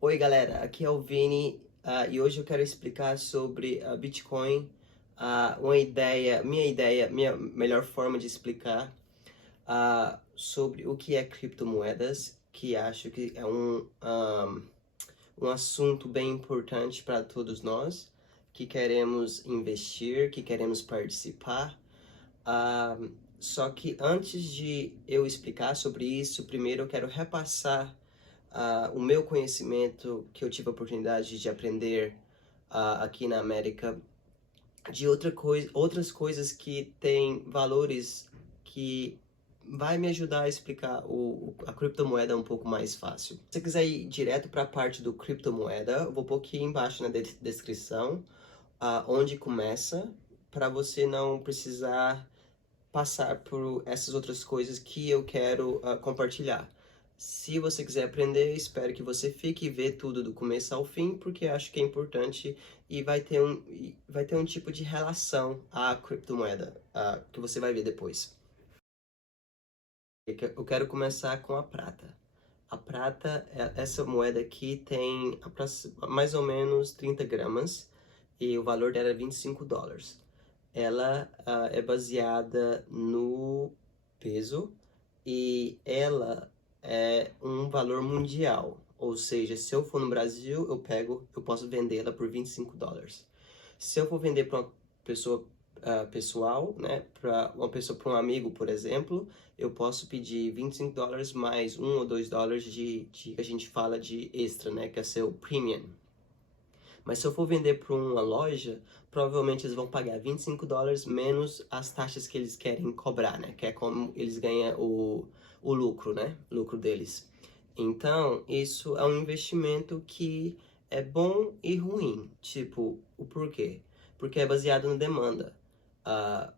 Oi galera, aqui é o Vini e hoje eu quero explicar sobre Bitcoin, minha melhor forma de explicar sobre o que é criptomoedas, que acho que é um assunto bem importante para todos nós que queremos investir, que queremos participar. Ah, Só que antes de eu explicar sobre isso, primeiro eu quero repassar o meu conhecimento que eu tive a oportunidade de aprender aqui na América, de outras coisas que têm valores que vai me ajudar a explicar a criptomoeda um pouco mais fácil. Se você quiser ir direto para a parte do criptomoeda, eu vou pôr aqui embaixo na descrição onde começa, para você não precisar passar por essas outras coisas que eu quero compartilhar. Se você quiser aprender, espero que você fique e vê tudo do começo ao fim, porque acho que é importante e vai ter um tipo de relação à criptomoeda que você vai ver depois. Eu quero começar com a prata. A prata, essa moeda aqui tem mais ou menos 30 gramas e o valor dela é US$ 25. Ela é baseada no peso e ela é um valor mundial. Ou seja, se eu for no Brasil, eu posso vendê-la por US$ 25. Se eu for vender para uma pessoa pessoal, né, para um amigo, por exemplo, eu posso pedir US$ 25 mais $1 ou $2 de que a gente fala de extra, né, que é seu premium. Mas se eu for vender para uma loja, provavelmente eles vão pagar US$ 25 menos as taxas que eles querem cobrar, né? Que é como eles ganham o lucro, né? O lucro deles. Então, isso é um investimento que é bom e ruim. Tipo, o porquê? Porque é baseado na demanda.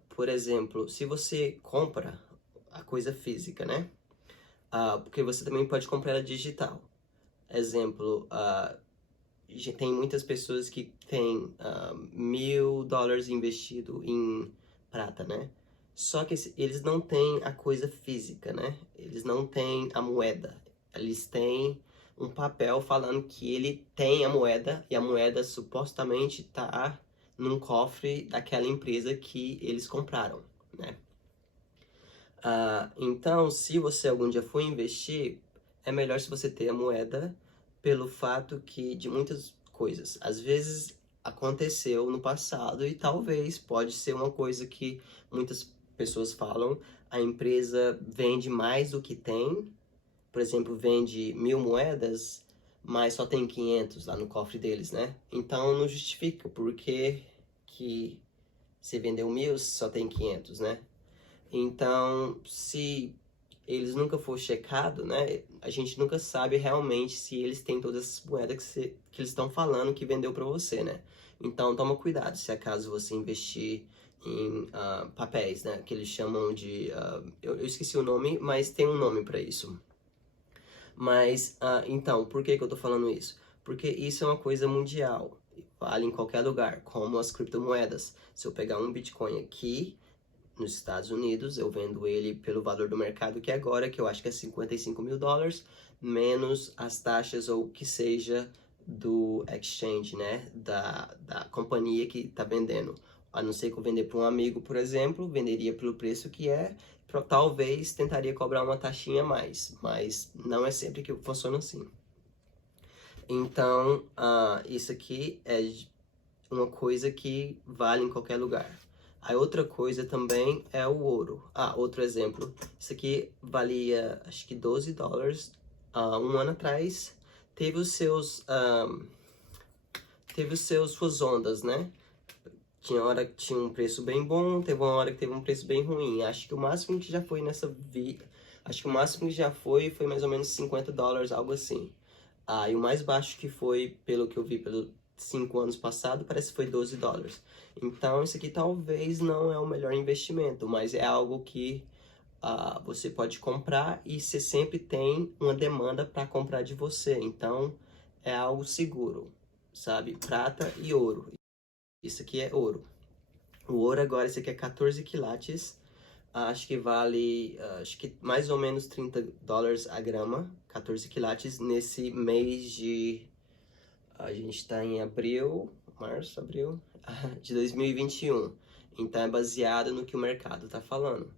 Por exemplo, se você compra a coisa física, né? Porque você também pode comprar ela digital. Exemplo, tem muitas pessoas que têm $1.000 investido em prata, né? Só que eles não têm a coisa física, né? Eles não têm a moeda. Eles têm um papel falando que ele tem a moeda e a moeda supostamente está num cofre daquela empresa que eles compraram, né? Então, se você algum dia for investir, é melhor se você ter a moeda pelo fato que de muitas coisas. Às vezes aconteceu no passado e talvez pode ser uma coisa que muitas pessoas falam, a empresa vende mais do que tem, por exemplo, vende 1.000 moedas, mas só tem 500 lá no cofre deles, né? Então não justifica porque que você vendeu 1.000, só tem 500, né? Então, se eles nunca for checado, né, a gente nunca sabe realmente se eles têm todas essas moedas que eles estão falando que vendeu para você, né? Então, toma cuidado se acaso você investir em papéis, né, que eles chamam de, eu esqueci o nome, mas tem um nome para isso. Mas, então, por que que eu tô falando isso? Porque isso é uma coisa mundial, vale em qualquer lugar, como as criptomoedas. Se eu pegar um Bitcoin aqui nos Estados Unidos, eu vendo ele pelo valor do mercado que é agora, que eu acho que é US$ 55.000, menos as taxas ou o que seja do exchange, né? Da companhia que está vendendo. A não ser que eu vender para um amigo, por exemplo, venderia pelo preço que é, talvez tentaria cobrar uma taxinha a mais, mas não é sempre que funciona assim. Então, isso aqui é uma coisa que vale em qualquer lugar. A outra coisa também é o ouro. Outro exemplo. Isso aqui valia, acho que $12 um ano atrás. Teve os seus, suas ondas, né? Tinha hora que tinha um preço bem bom, teve uma hora que teve um preço bem ruim. Acho que o máximo que já foi acho que o máximo que já foi mais ou menos $50, algo assim. E o mais baixo que foi, pelo que eu vi, pelos 5 anos passados, parece que foi $12. Então, isso aqui talvez não é o melhor investimento, mas é algo que você pode comprar e você sempre tem uma demanda para comprar de você. Então, é algo seguro, sabe? Prata e ouro. Isso aqui é ouro. O ouro agora, esse aqui é 14 quilates. Acho que vale, acho que mais ou menos $30 a grama, 14 quilates, nesse mês de A gente está em março, abril, de 2021. Então é baseado no que o mercado está falando.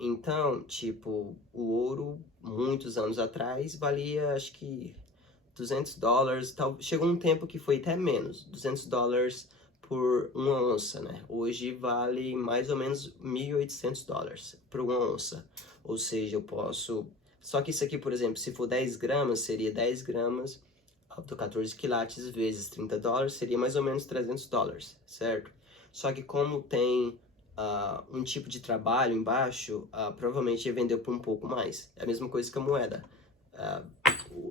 Então, tipo, o ouro, muitos anos atrás, valia acho que $200. Chegou um tempo que foi até menos, $200 por uma onça, né? Hoje vale mais ou menos $1.800 por uma onça. Ou seja, eu posso... Só que isso aqui, por exemplo, se for 10 gramas, seria 10 gramas do 14 quilates vezes $30, seria mais ou menos $300, certo? Só que como tem um tipo de trabalho embaixo, provavelmente ia vender por um pouco mais. É a mesma coisa que a moeda.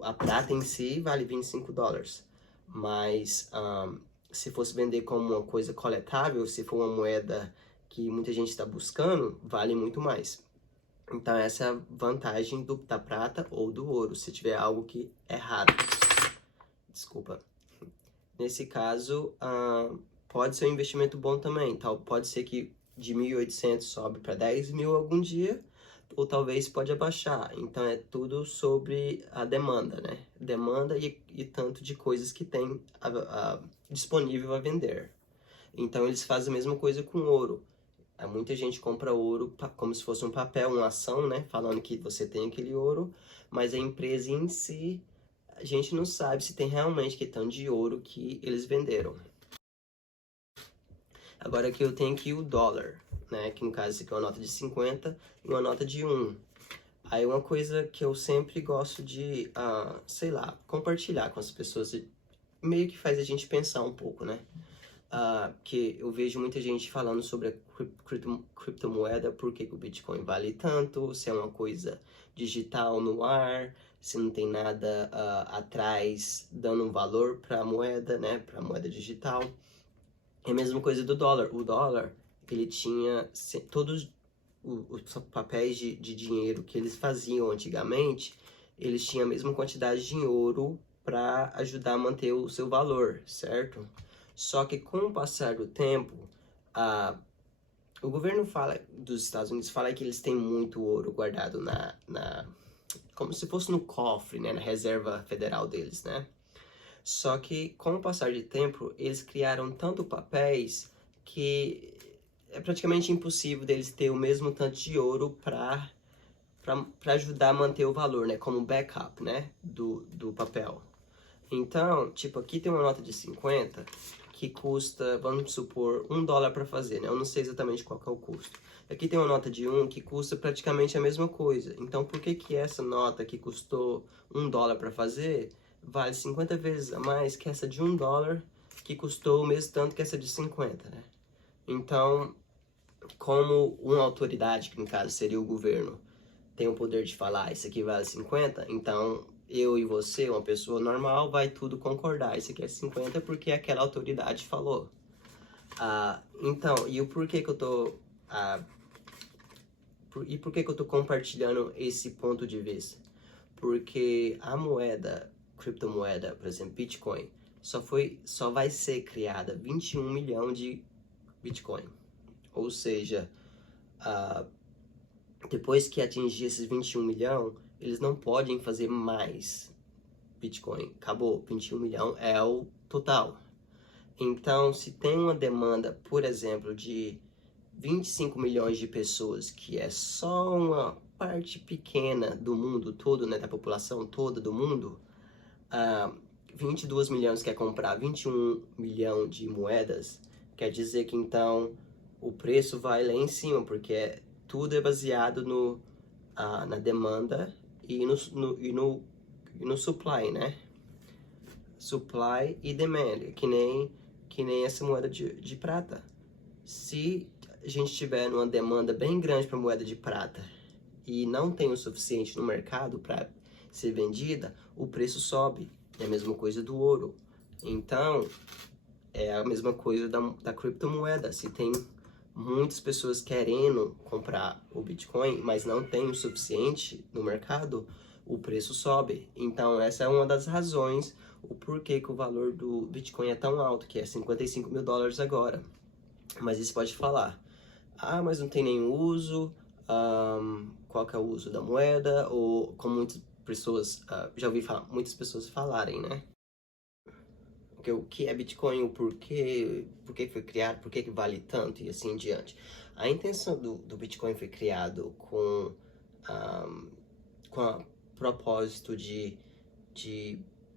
A prata em si vale $25, mas se fosse vender como uma coisa coletável, se for uma moeda que muita gente está buscando, vale muito mais. Então essa é a vantagem da prata ou do ouro, se tiver algo que é raro. Desculpa. Nesse caso, pode ser um investimento bom também. Pode ser que de 1.800 sobe para 10.000 algum dia, ou talvez pode abaixar. Então é tudo sobre a demanda, né? Demanda e tanto de coisas que tem disponível a vender. Então eles fazem a mesma coisa com ouro. Muita gente compra ouro como se fosse um papel, uma ação, né? Falando que você tem aquele ouro, mas a empresa em si, a gente não sabe se tem realmente que tanto de ouro que eles venderam. Agora aqui eu tenho aqui o dólar, né? Que no caso esse aqui é uma nota de 50 e uma nota de 1. Aí uma coisa que eu sempre gosto de, sei lá, compartilhar com as pessoas, meio que faz a gente pensar um pouco, né? Que eu vejo muita gente falando sobre a criptomoeda, por que o Bitcoin vale tanto, se é uma coisa digital no ar, se não tem nada atrás dando um valor para a moeda, né, para a moeda digital. É a mesma coisa do dólar. O dólar, ele tinha todos os papéis de dinheiro que eles faziam antigamente, eles tinham a mesma quantidade de ouro para ajudar a manter o seu valor, certo? Só que com o passar do tempo, o governo dos Estados Unidos fala que eles têm muito ouro guardado como se fosse no cofre, né, na reserva federal deles, né? Só que com o passar de tempo, eles criaram tanto papéis que é praticamente impossível deles ter o mesmo tanto de ouro para ajudar a manter o valor, né, como backup, né, do papel. Então, tipo, aqui tem uma nota de 50 que custa, vamos supor, $1 para fazer, né? Eu não sei exatamente qual que é o custo. Aqui tem uma nota de 1 que custa praticamente a mesma coisa. Então, por que que essa nota que custou $1 para fazer vale 50 vezes a mais que essa de $1 que custou o mesmo tanto que essa de 50, né? Então, como uma autoridade, que no caso seria o governo, tem o poder de falar, isso aqui vale 50, então eu e você, uma pessoa normal, vai tudo concordar. Isso aqui é 50 porque aquela autoridade falou. Então, e o porquê que eu tô... e por que que eu tô compartilhando esse ponto de vista? Porque a criptomoeda, por exemplo, Bitcoin, só vai ser criada 21 milhões de Bitcoin. Ou seja, depois que atingir esses 21 milhões, eles não podem fazer mais Bitcoin. Acabou, 21 milhões é o total. Então, se tem uma demanda, por exemplo, de 25 milhões de pessoas, que é só uma parte pequena do mundo todo, né, da população toda do mundo, 22 milhões quer comprar 21 milhões de moedas, quer dizer que então o preço vai lá em cima, porque tudo é baseado na demanda e no supply, né? Supply e demand, que nem essa moeda de prata. Se a gente tiver uma demanda bem grande para moeda de prata e não tem o suficiente no mercado para ser vendida, o preço sobe. É a mesma coisa do ouro. Então, é a mesma coisa da criptomoeda. Se tem muitas pessoas querendo comprar o Bitcoin, mas não tem o suficiente no mercado, o preço sobe. Então, essa é uma das razões o porquê que o valor do Bitcoin é tão alto, que é $55 mil agora. Mas isso pode falar, mas não tem nenhum uso, qual que é o uso da moeda, ou como muitas pessoas, já ouvi falar, muitas pessoas falarem, né? o que é Bitcoin, o porquê, por que foi criado, por que vale tanto e assim em diante. A intenção do Bitcoin foi criado com o propósito de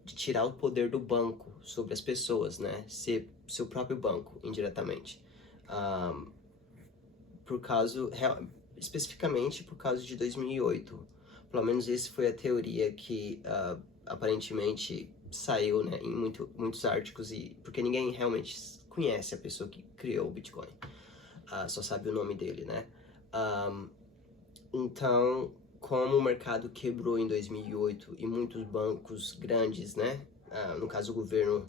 tirar o poder do banco sobre as pessoas, né? Ser seu próprio banco, indiretamente. Um, por causa, especificamente por causa de 2008. Pelo menos essa foi a teoria que aparentemente saiu, né, em muitos artigos, porque ninguém realmente conhece a pessoa que criou o Bitcoin. Só sabe o nome dele, né? Então, como o mercado quebrou em 2008 e muitos bancos grandes, né? No caso o governo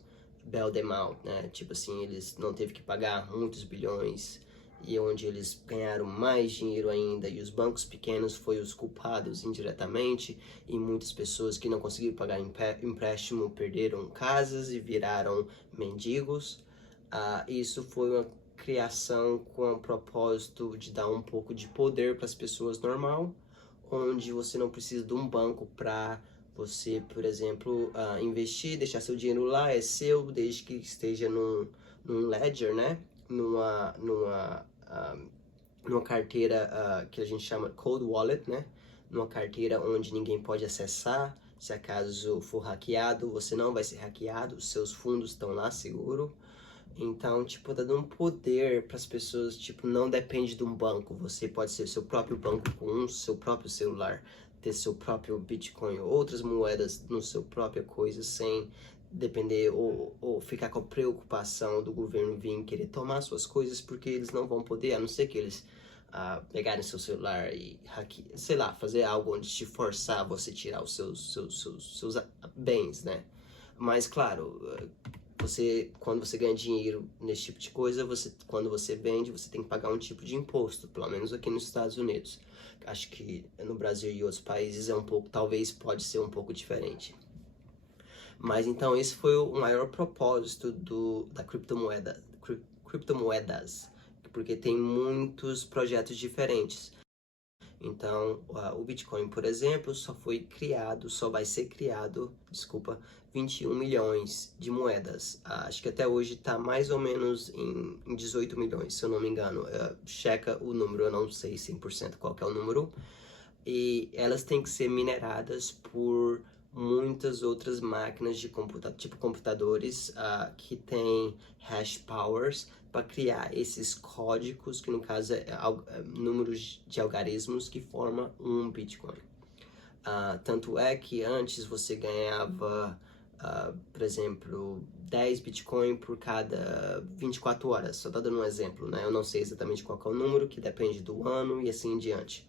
bailed them out, né? Tipo assim, eles não teve que pagar muitos bilhões e onde eles ganharam mais dinheiro ainda e os bancos pequenos foram os culpados indiretamente e muitas pessoas que não conseguiram pagar empréstimo perderam casas e viraram mendigos. Isso foi uma criação com o propósito de dar um pouco de poder para as pessoas normal, onde você não precisa de um banco para você, por exemplo, investir, deixar seu dinheiro lá, é seu, desde que esteja num ledger, né? Numa carteira que a gente chama cold wallet, né? Numa carteira onde ninguém pode acessar. Se acaso for hackeado, você não vai ser hackeado, os seus fundos estão lá seguro. Então, tipo, tá dando um poder para as pessoas, tipo, não depende de um banco. Você pode ser seu próprio banco com seu próprio celular, ter seu próprio Bitcoin, outras moedas no seu própria coisa, sem depender ou ficar com a preocupação do governo vir querer tomar suas coisas, porque eles não vão poder, a não ser que eles pegarem seu celular e sei lá, fazer algo onde te forçar a você tirar os seus bens, né? Mas, claro, quando você ganha dinheiro nesse tipo de coisa, quando você vende, você tem que pagar um tipo de imposto, pelo menos aqui nos Estados Unidos. Acho que no Brasil e outros países é um pouco, talvez pode ser um pouco diferente. Mas então esse foi o maior propósito da criptomoedas, porque tem muitos projetos diferentes. Então, o Bitcoin, por exemplo, só vai ser criado, 21 milhões de moedas. Acho que até hoje está mais ou menos em 18 milhões, se eu não me engano. Checa o número, eu não sei 100% qual que é o número. E elas têm que ser mineradas por muitas outras máquinas de tipo computadores que têm hash powers para criar esses códigos, que no caso é números de algarismos que formam um Bitcoin. Tanto é que antes você ganhava, por exemplo, 10 Bitcoin por cada 24 horas. Só tá dando um exemplo, né? Eu não sei exatamente qual é o número, que depende do ano e assim em diante.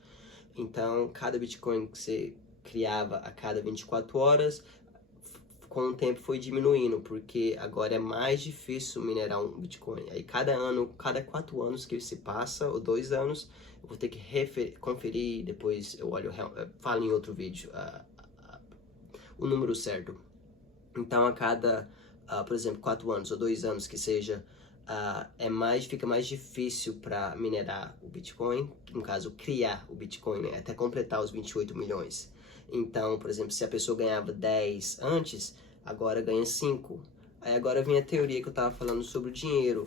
Então, cada Bitcoin que você criava a cada 24 horas, com o tempo foi diminuindo, porque agora é mais difícil minerar um Bitcoin. Aí cada 4 anos que se passa, ou 2 anos, eu vou ter que conferir, depois eu falo em outro vídeo o número certo. Então, a cada, por exemplo, 4 anos ou 2 anos que seja, fica mais difícil para minerar o Bitcoin, no caso, criar o Bitcoin, né, até completar os 28 milhões. Então, por exemplo, se a pessoa ganhava 10 antes, agora ganha 5. Aí agora vem a teoria que eu estava falando sobre o dinheiro.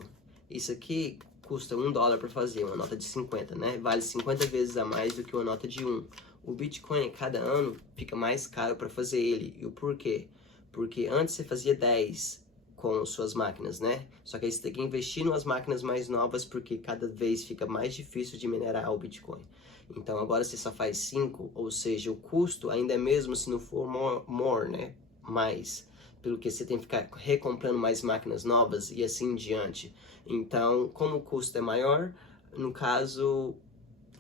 Isso aqui custa $1 para fazer, uma nota de 50, né? Vale 50 vezes a mais do que uma nota de 1. O Bitcoin, cada ano, fica mais caro para fazer ele. E o porquê? Porque antes você fazia 10 com suas máquinas, né? Só que aí você tem que investir em umas máquinas mais novas, porque cada vez fica mais difícil de minerar o Bitcoin. Então agora você só faz 5, ou seja, o custo ainda é mesmo se não for more, né? Mais, pelo que você tem que ficar recomprando mais máquinas novas e assim em diante. Então, como o custo é maior, no caso,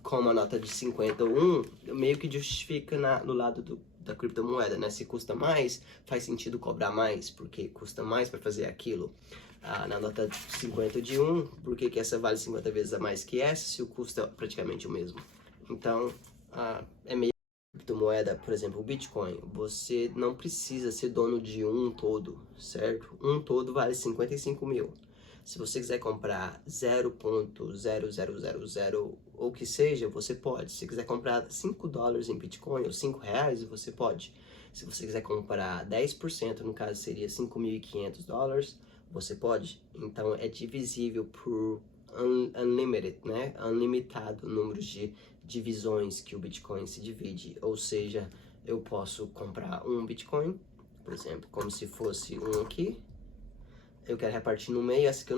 com uma nota de 50 ou 1, meio que justifica no lado da criptomoeda, né? Se custa mais, faz sentido cobrar mais, porque custa mais para fazer aquilo. Na nota de 50 de 1, por que essa vale 50 vezes a mais que essa, se o custo é praticamente o mesmo? Então, é meio criptomoeda, por exemplo, o Bitcoin, você não precisa ser dono de um todo, certo? Um todo vale 55 mil. Se você quiser comprar 0.0000 ou que seja, você pode. Se quiser comprar $5 em Bitcoin ou R$5, você pode. Se você quiser comprar 10%, no caso seria $5.500, você pode. Então é divisível por unlimited, né? Unlimitado número de divisões que o Bitcoin se divide. Ou seja, eu posso comprar um Bitcoin, por exemplo, como se fosse um aqui. Eu quero repartir no meio, essa que eu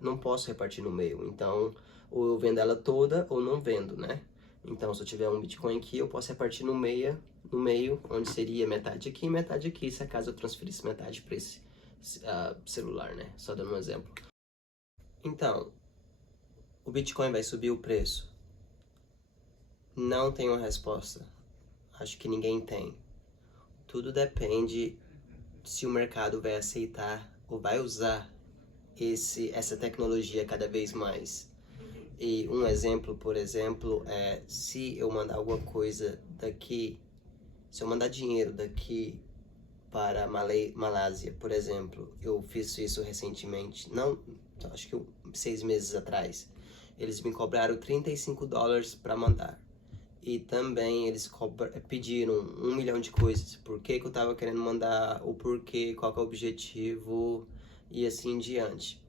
não posso repartir no meio. Então, ou eu vendo ela toda ou não vendo, né? Então, se eu tiver um Bitcoin aqui, eu posso repartir no meio, onde seria metade aqui e metade aqui, se acaso eu transferisse metade para esse celular, né? Só dando um exemplo. Então, o Bitcoin vai subir o preço? Não tenho uma resposta. Acho que ninguém tem. Tudo depende se o mercado vai aceitar ou vai usar essa tecnologia cada vez mais. E um exemplo, por exemplo, é se eu mandar alguma coisa daqui, se eu mandar dinheiro daqui para a Malásia, por exemplo, eu fiz isso recentemente, não, acho que 6 meses atrás, eles me cobraram $35 para mandar. E também eles pediram 1 milhão de coisas, por que eu estava querendo mandar, o porquê, qual que é o objetivo e assim em diante.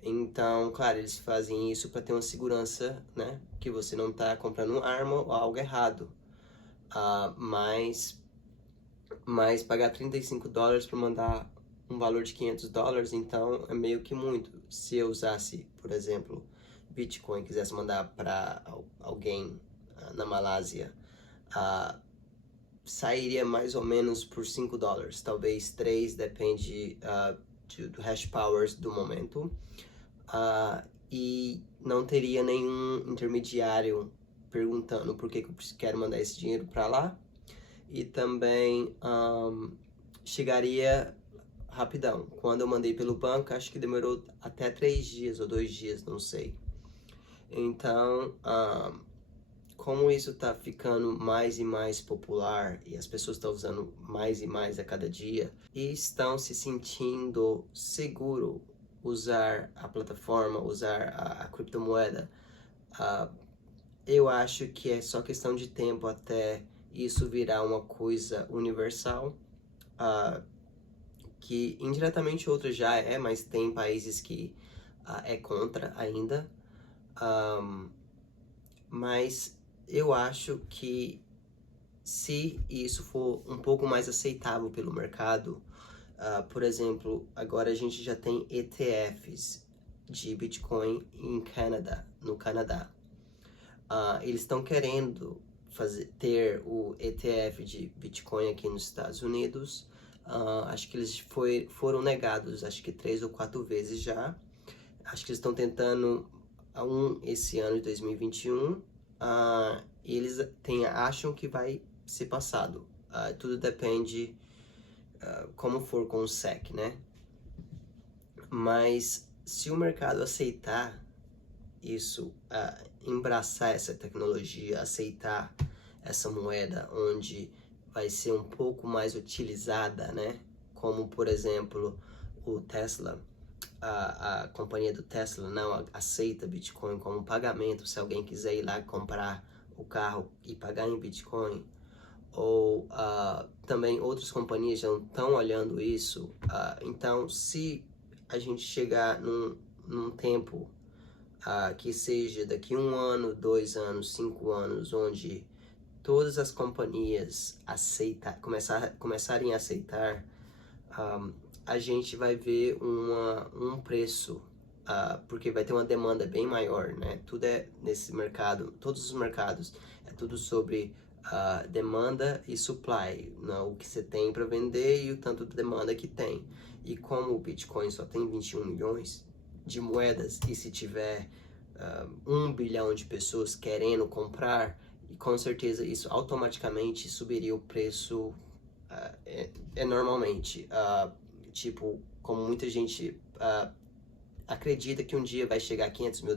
Então, claro, eles fazem isso para ter uma segurança, né? Que você não está comprando arma ou algo errado. Mas pagar $35 para mandar um valor de $500, então é meio que muito. Se eu usasse, por exemplo, Bitcoin, quisesse mandar para alguém na Malásia, sairia mais ou menos por $5, talvez 3, depende do hash powers do momento. E não teria nenhum intermediário perguntando por que eu quero mandar esse dinheiro para lá. E também chegaria rapidão. Quando eu mandei pelo banco, acho que demorou até 3 dias ou 2 dias, não sei. Então, como isso está ficando mais e mais popular e as pessoas estão usando mais e mais a cada dia e estão se sentindo seguro usar a plataforma, usar a criptomoeda, eu acho que é só questão de tempo até isso virar uma coisa universal, que indiretamente outros já é, mas tem países que é contra ainda. Mas eu acho que se isso for um pouco mais aceitável pelo mercado, por exemplo, agora a gente já tem ETFs de Bitcoin no Canadá. Eles estão querendo ter o ETF de Bitcoin aqui nos Estados Unidos. Acho que eles foram negados, acho que 3 ou 4 vezes já. Acho que eles estão tentando esse ano de 2021. E eles acham que vai ser passado. Tudo depende como for com o SEC, né? Mas se o mercado aceitar isso, embraçar essa tecnologia, aceitar essa moeda onde vai ser um pouco mais utilizada, né? Como, por exemplo, o Tesla, a companhia do Tesla não aceita Bitcoin como pagamento se alguém quiser ir lá comprar o carro e pagar em Bitcoin. Ou também outras companhias já estão olhando isso. Então, se a gente chegar num tempo que seja daqui 1 ano, 2 anos, 5 anos, onde todas as companhias começarem a aceitar, a gente vai ver um preço, porque vai ter uma demanda bem maior, né? Tudo é nesse mercado, todos os mercados, é tudo sobre demanda e supply, né? O que você tem para vender e o tanto de demanda que tem. E como o Bitcoin só tem 21 milhões de moedas, e se tiver 1 bilhão de pessoas querendo comprar, com certeza isso automaticamente subiria o preço normalmente. Tipo, como muita gente acredita que um dia vai chegar a $500 mil,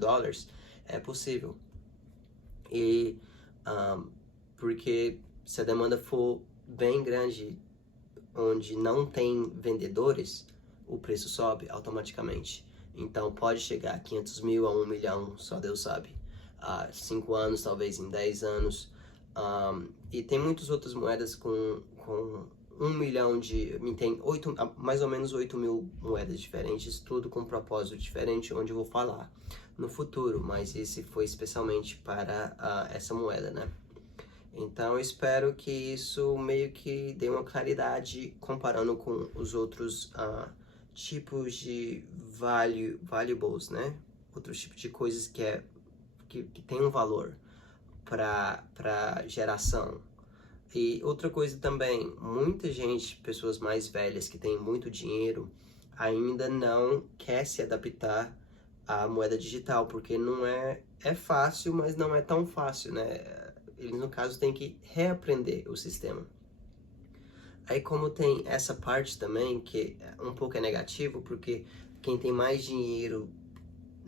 é possível. E porque se a demanda for bem grande, onde não tem vendedores, o preço sobe automaticamente. Então pode chegar a 500 mil, a 1 milhão, só Deus sabe. 5 anos, talvez em 10 anos. E tem muitas outras moedas com mais ou menos 8.000 moedas diferentes, tudo com um propósito diferente, onde eu vou falar no futuro, mas esse foi especialmente para essa moeda, né? Então eu espero que isso meio que dê uma claridade comparando com os outros tipos de valuables, né? Outros tipos de coisas que tem um valor para geração. E outra coisa também, muita gente, pessoas mais velhas que têm muito dinheiro, ainda não quer se adaptar à moeda digital, porque não é fácil, mas não é tão fácil, né? Eles, no caso, têm que reaprender o sistema. Aí, como tem essa parte também, que um pouco é negativo, porque quem tem mais dinheiro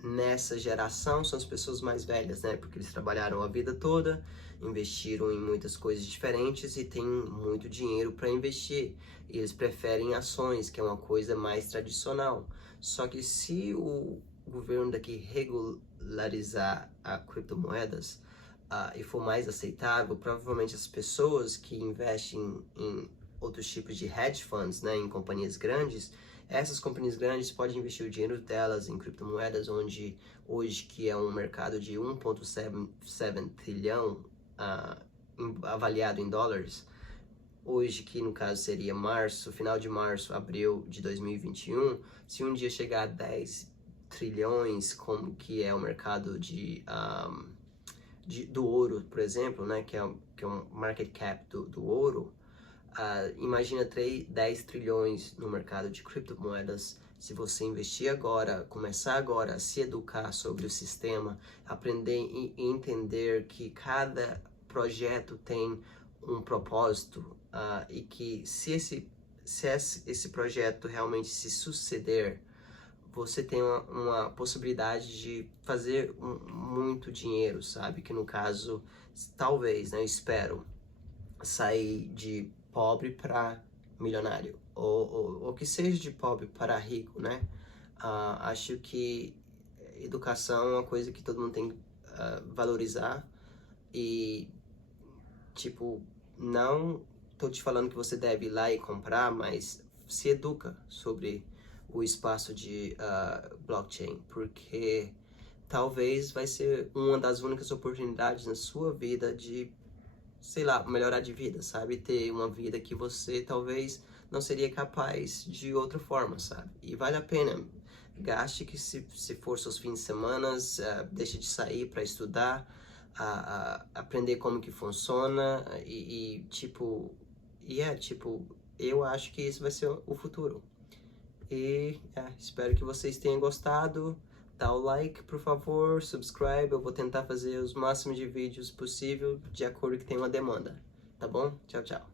nessa geração são as pessoas mais velhas, né? Porque eles trabalharam a vida toda, investiram em muitas coisas diferentes e têm muito dinheiro para investir. E eles preferem ações, que é uma coisa mais tradicional. Só que se o governo daqui regularizar a criptomoedas e for mais aceitável, provavelmente as pessoas que investem em outros tipos de hedge funds, né, em companhias grandes, essas companhias grandes podem investir o dinheiro delas em criptomoedas, onde hoje, que é um mercado de 1,7 trilhão avaliado em dólares, hoje, que no caso seria final de março, abril de 2021, se um dia chegar a 10 trilhões, como que é o mercado do ouro, por exemplo, né, que é um market cap do ouro, imagina 10 trilhões no mercado de criptomoedas. Se você investir agora, começar agora a se educar sobre o sistema, aprender e entender que cada projeto tem um propósito e que se esse projeto realmente se suceder, você tem uma possibilidade de fazer muito dinheiro, sabe? Que no caso, talvez, né, eu espero, sair de pobre para milionário, ou que seja de pobre para rico, né? Acho que educação é uma coisa que todo mundo tem que valorizar e, tipo, não tô te falando que você deve ir lá e comprar, mas se educa sobre o espaço de blockchain, porque talvez vai ser uma das únicas oportunidades na sua vida de, sei lá, melhorar de vida, sabe? Ter uma vida que você talvez não seria capaz de outra forma, sabe? E vale a pena. Gaste que se for seus fins de semana, deixe de sair para estudar, aprender como que funciona tipo, eu acho que isso vai ser o futuro. E espero que vocês tenham gostado. Dá o like, por favor, subscribe. Eu vou tentar fazer os máximos de vídeos possível de acordo com que tem uma demanda. Tá bom? Tchau, tchau.